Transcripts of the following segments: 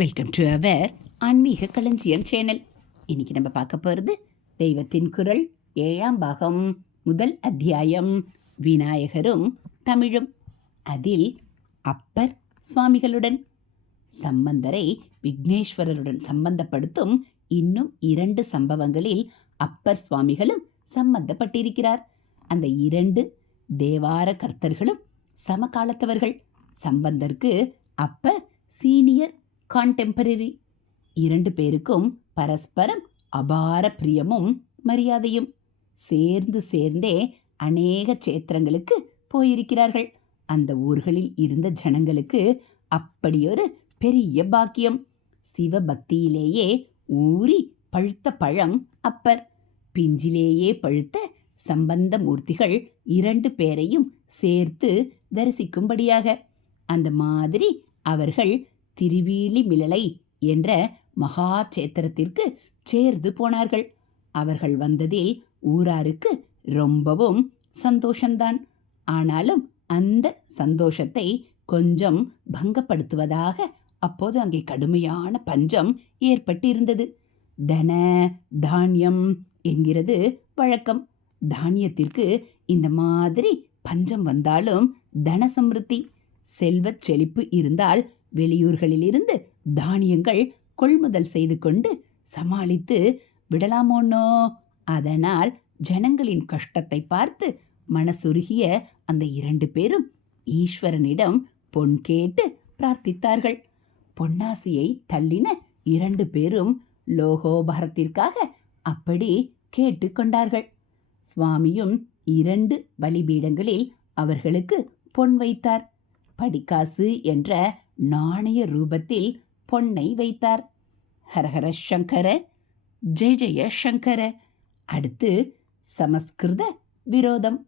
Welcome to our ஆன்மீக களஞ்சியம் channel இன்னைக்கு நம்ம பார்க்க போகிறது தெய்வத்தின் குரல் ஏழாம் பாகம் முதல் அத்தியாயம் விநாயகரும் தமிழும். அதில் அப்பர் சுவாமிகளுடன் சம்பந்தரை விக்னேஸ்வரருடன் சம்பந்தப்படுத்தும் இன்னும் இரண்டு சம்பவங்களில் அப்பர் சுவாமிகளும் சம்பந்தப்பட்டிருக்கிறார். அந்த இரண்டு தேவார கர்த்தர்களும் சமகாலத்தவர்கள். சம்பந்தருக்கு அப்பர் சீனியர் கான்டெம்பரரி இரண்டு பேருக்கும் பரஸ்பரம் அபார பிரியமும் மரியாதையும். சேர்ந்து சேர்ந்தே அநேக சேத்திரங்களுக்கு போயிருக்கிறார்கள். அந்த ஊர்களில் இருந்த ஜனங்களுக்கு அப்படியொரு பெரிய பாக்கியம். சிவபக்தியிலேயே ஊறி பழுத்த பழம் அப்பர். பிஞ்சிலேயே பழுத்த சம்பந்த மூர்த்திகள் இரண்டு பேரையும் சேர்த்து தரிசிக்கும்படியாக. அந்த மாதிரி அவர்கள் திருவீழி மிளலை என்ற மகா சேத்திரத்திற்கு சேர்ந்து போனார்கள். அவர்கள் வந்ததில் ஊராருக்கு ரொம்பவும் சந்தோஷந்தான். ஆனாலும் அந்த சந்தோஷத்தை கொஞ்சம் பங்கப்படுத்துவதாக அப்போது அங்கே கடுமையான பஞ்சம் ஏற்பட்டிருந்தது. தன தானியம் என்கிறது வழக்கம். தானியத்திற்கு இந்த மாதிரி பஞ்சம் வந்தாலும் தன சமிருத்தி செல்வச் செழிப்பு இருந்தால் வெளியூர்களிலிருந்து தானியங்கள் கொள்முதல் செய்து கொண்டு சமாளித்து விடலாமோன்னோ அதனால் ஜனங்களின் கஷ்டத்தை பார்த்து மனசுருகிய அந்த இரண்டு பேரும் ஈஸ்வரனிடம் பொன் கேட்டு பிரார்த்தித்தார்கள். பொன்னாசியை தள்ளின இரண்டு பேரும் லோகோபகரத்திற்காக அப்படி கேட்டுக்கொண்டார்கள் சுவாமியும் இரண்டு பலிபீடங்களில் அவர்களுக்கு பொன் வைத்தார். படிக்காசு என்ற நாணய ரூபத்தில் பொன்னை வைத்தார். ஹரஹர சங்கர ஜெய ஜெய சங்கர. அடுத்து சமஸ்கிருத விரோதம்.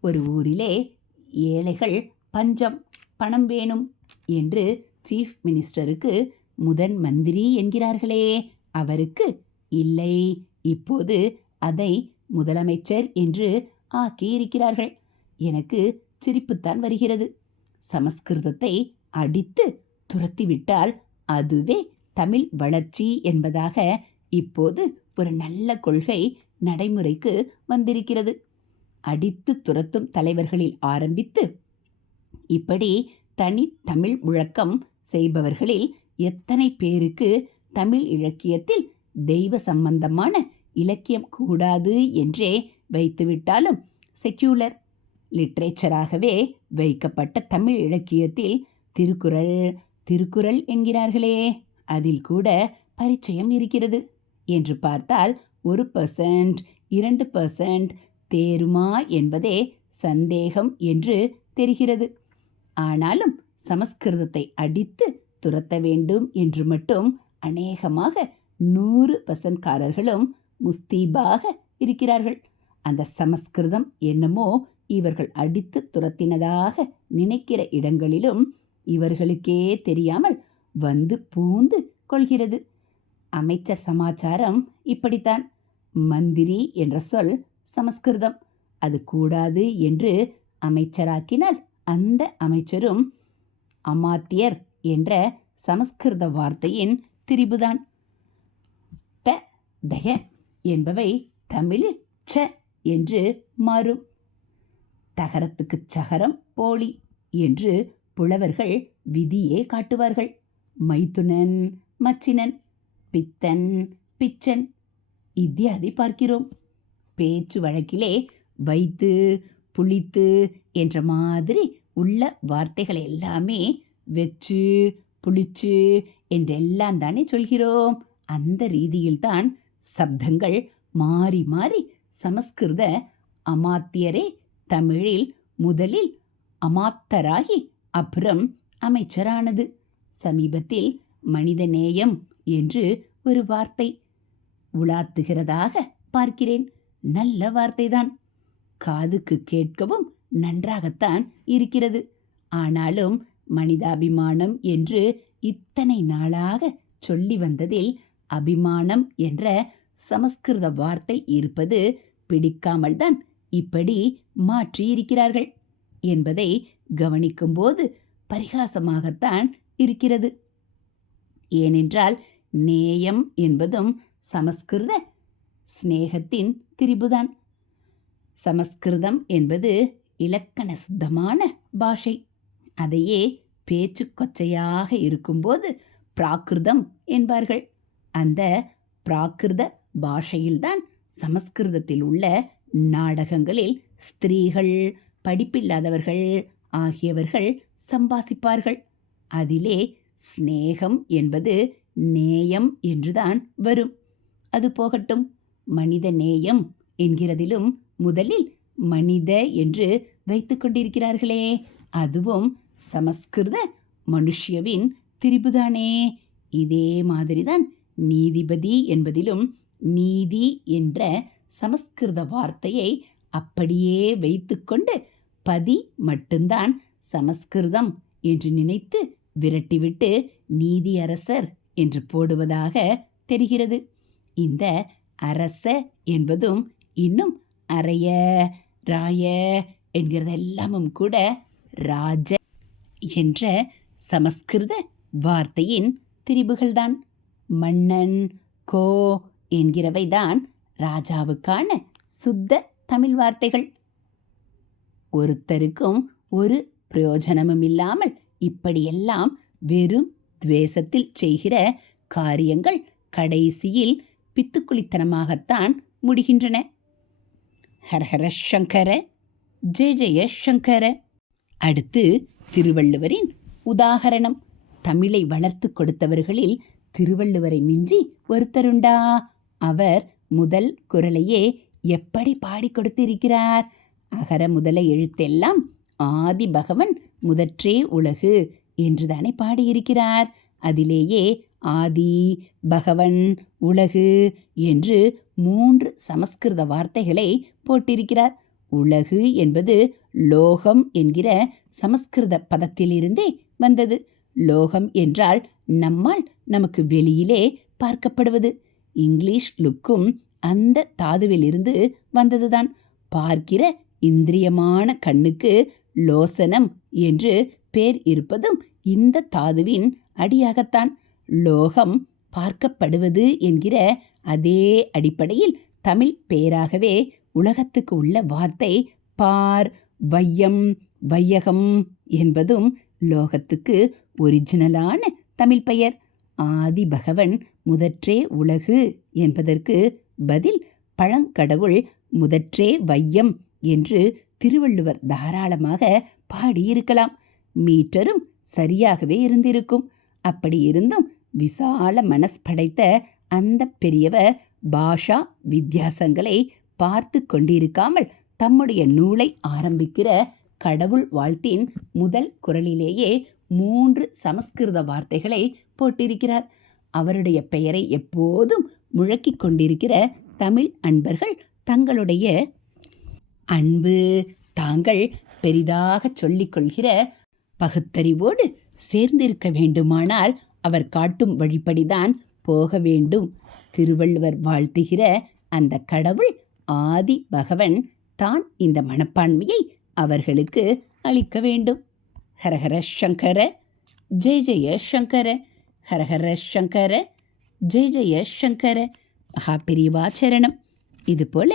ஒரு ஊரிலே ஏழைகள் பஞ்சம் பணம் வேணும் என்று சீஃப் மினிஸ்டருக்கு முதன் மந்திரி என்கிறார்களே அவருக்கு இல்லை. இப்போது அதை முதலமைச்சர் என்று ஆக்கியிருக்கிறார்கள். எனக்கு சிரிப்புத்தான் வருகிறது. சமஸ்கிருதத்தை அடித்து துரத்திவிட்டால் அதுவே தமிழ் வளர்ச்சி என்பதாக இப்போது ஒரு நல்ல கொள்கை நடைமுறைக்கு வந்திருக்கிறது. அடித்து துரத்தும் தலைவர்களில் ஆரம்பித்து இப்படி தனி தமிழ் முழக்கம் செய்பவர்களில் எத்தனை பேருக்கு தமிழ் இலக்கியத்தில் தெய்வ சம்பந்தமான இலக்கியம் கூடாது என்றே வைத்துவிட்டாலும் செக்யூலர் லிட்ரேச்சராகவே வைக்கப்பட்ட தமிழ் இலக்கியத்தில் திருக்குறள் திருக்குறள் என்கிறார்களே அதில் கூட பரிச்சயம் இருக்கிறது. என்று பார்த்தால் ஒரு பர்சன்ட் இரண்டு பர்சன்ட் தேருமா என்பதே சந்தேகம் என்று தெரிகிறது. ஆனாலும் சமஸ்கிருதத்தை அடித்து துரத்த வேண்டும் என்று மட்டும் அநேகமாக நூறு பர்சன்ட்காரர்களும் முஸ்தீபாக இருக்கிறார்கள். அந்த சமஸ்கிருதம் என்னமோ இவர்கள் அடித்து துரத்தினதாக நினைக்கிற இடங்களிலும் இவர்களுக்கே தெரியாமல் வந்து பூந்து கொள்கிறது. அமைச்சர் சமாச்சாரம் இப்படித்தான். மந்திரி என்ற சொல் சமஸ்கிருதம். அது கூடாது என்று அமைச்சராக்கினால் அந்த அமைச்சரும் அமாத்தியர் என்ற சமஸ்கிருத வார்த்தையின் திரிபுதான். த தய என்பவை தமிழில் ச என்று மாறும். தகரத்துக்கு சகரம் போலி என்று புலவர்கள் விதியே காட்டுவார்கள். மைத்துனன் மச்சினன் பித்தன் பிச்சன் இத்தியாதி பார்க்கிறோம். பேச்சு வழக்கிலே வைத்து புளித்து என்ற மாதிரி உள்ள வார்த்தைகள் எல்லாமே வெச்சு புளிச்சு என்றெல்லாம் தானே சொல்கிறோம். அந்த ரீதியில்தான் சப்தங்கள் மாறி மாறி சமஸ்கிருத அமாத்தியரே தமிழில் முதலில் அமாத்தராகி அப்புறம் அமைச்சரானது. சமீபத்தில் மனிதநேயம் என்று ஒரு வார்த்தை. உலாத்துகிறதாக பார்க்கிறேன். நல்ல வார்த்தைதான். காதுக்கு கேட்கவும் நன்றாகத்தான் இருக்கிறது. ஆனாலும் மனிதாபிமானம் என்று இத்தனை நாளாக சொல்லி வந்ததில் அபிமானம் என்ற சமஸ்கிருத வார்த்தை இருப்பது பிடிக்காமல்தான் இப்படி மாற்றியிருக்கிறார்கள் என்பதை கவனிக்கும்போது பரிகாசமாகத்தான் இருக்கிறது. ஏனென்றால் நேயம் என்பதும் சமஸ்கிருத சிநேகத்தின் திரிபுதான். சமஸ்கிருதம் என்பது இலக்கண சுத்தமான பாஷை. அதையே பேச்சு கொச்சையாக இருக்கும்போது பிராகிருதம் என்பார்கள். அந்த பிராகிருத பாஷையில்தான் சமஸ்கிருதத்தில் உள்ள நாடகங்களில் ஸ்திரீகள் படிப்பில்லாதவர்கள் ஆகியவர்கள் சம்பாசிப்பார்கள். அதிலே சிநேகம் என்பது நேயம் என்றுதான் வரும். அது போகட்டும் மனித நேயம் என்கிறதிலும் முதலில் மனித என்று வைத்து கொண்டிருக்கிறார்களே. அதுவும் சமஸ்கிருத மனுஷ்யவின் திரிபுதானே. இதே மாதிரிதான் நீதிபதி என்பதிலும் நீதி என்ற சமஸ்கிருத வார்த்தையை அப்படியே வைத்துக்கொண்டு பதி மட்டும்தான் சமஸ்கிருதம் என்று நினைத்து விரட்டிவிட்டு நீதியரசர் என்று போடுவதாக தெரிகிறது. இந்த அரச என்பதும் இன்னும் அறைய ராய என்கிறதெல்லாமும் கூட ராஜ என்ற சமஸ்கிருத வார்த்தையின் திரிபுகள்தான். மன்னன் கோ என்கிறவைதான் ராஜாவுக்கான சுத்த தமிழ் வார்த்தைகள். ஒருத்தருக்கும் ஒரு பிரயோஜனமும் இல்லாமல் இப்படியெல்லாம் வெறும் துவேசத்தில் செய்கிற காரியங்கள் கடைசியில் பித்துக்குளித்தனமாகத்தான் முடிகின்றன. ஹரஹர சங்கர ஜெய ஜெய சங்கர. அடுத்து திருவள்ளுவரின் உதாகரணம். தமிழை வளர்த்து கொடுத்தவர்களில் திருவள்ளுவரை மிஞ்சி ஒருத்தருண்டா? அவர் முதல் குரலையே எப்படி பாடி கொடுத்திருக்கிறார்? அகர முதல எழுத்தெல்லாம் ஆதி பகவன் முதற்றே உலகு என்று தானே பாடியிருக்கிறார். அதிலேயே ஆதி பகவன் உலகு என்று மூன்று சமஸ்கிருத வார்த்தைகளை போட்டிருக்கிறார். உலகு என்பது லோகம் என்கிற சமஸ்கிருத பதத்திலிருந்தே வந்தது. லோகம் என்றால் நம்மால் நமக்கு வெளியிலே பார்க்கப்படுவது. இங்கிலீஷ் லுக்கும் அந்த தாதுவிலிருந்து வந்ததுதான். பார்க்கிற இந்திரியமான கண்ணுக்கு லோசனம் என்று பேர் இருப்பதும் இந்த தாதுவின் அடியாகத்தான். லோகம் பார்க்கப்படுவது என்கிற அதே அடிப்படையில் தமிழ் பெயராகவே உலகத்துக்கு உள்ள வார்த்தை பார் வையம் வையகம் என்பதும் லோகத்துக்கு ஒரிஜினலான தமிழ் பெயர். ஆதி பகவன் முதற்றே உலகு என்பதற்கு பதில் பழங்கடவுள் முதற்றே வையம் என்று திருவள்ளுவர் தாராளமாக பாடியிருக்கலாம். மீட்டரும் சரியாகவே இருந்திருக்கும். அப்படி இருந்தும் விசால மனஸ் படைத்த அந்த பெரியவர் பாஷா வித்தியாசங்களை பார்த்து கொண்டிருக்காமல் தம்முடைய நூலை ஆரம்பிக்கிற கடவுள் வாழ்த்தின் முதல் குரலிலேயே மூன்று சமஸ்கிருத வார்த்தைகளை போட்டிருக்கிறார். அவருடைய பெயரை எப்போதும் முழக்கிக் கொண்டிருக்கிற தமிழ் அன்பர்கள் தங்களுடைய அன்பு தாங்கள் பெரிதாக சொல்லிக் கொள்கிற பகுத்தறிவோடு சேர்ந்திருக்க வேண்டுமானால் அவர் காட்டும் வழிப்படிதான் போக வேண்டும். திருவள்ளுவர் வாழ்த்துகிற அந்த கடவுள் ஆதி பகவன் தான் இந்த மனப்பான்மையை அவர்களுக்கு அளிக்க வேண்டும். ஹரஹர சங்கர ஜெய ஜெய சங்கர ஹரஹர சங்கர ஜெய ஜெய சங்கர மகாபிரிவாச்சரணம் இதுபோல்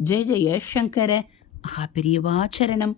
ஜெய ஜெய சங்கர மகாபிரியவாச்சரணம்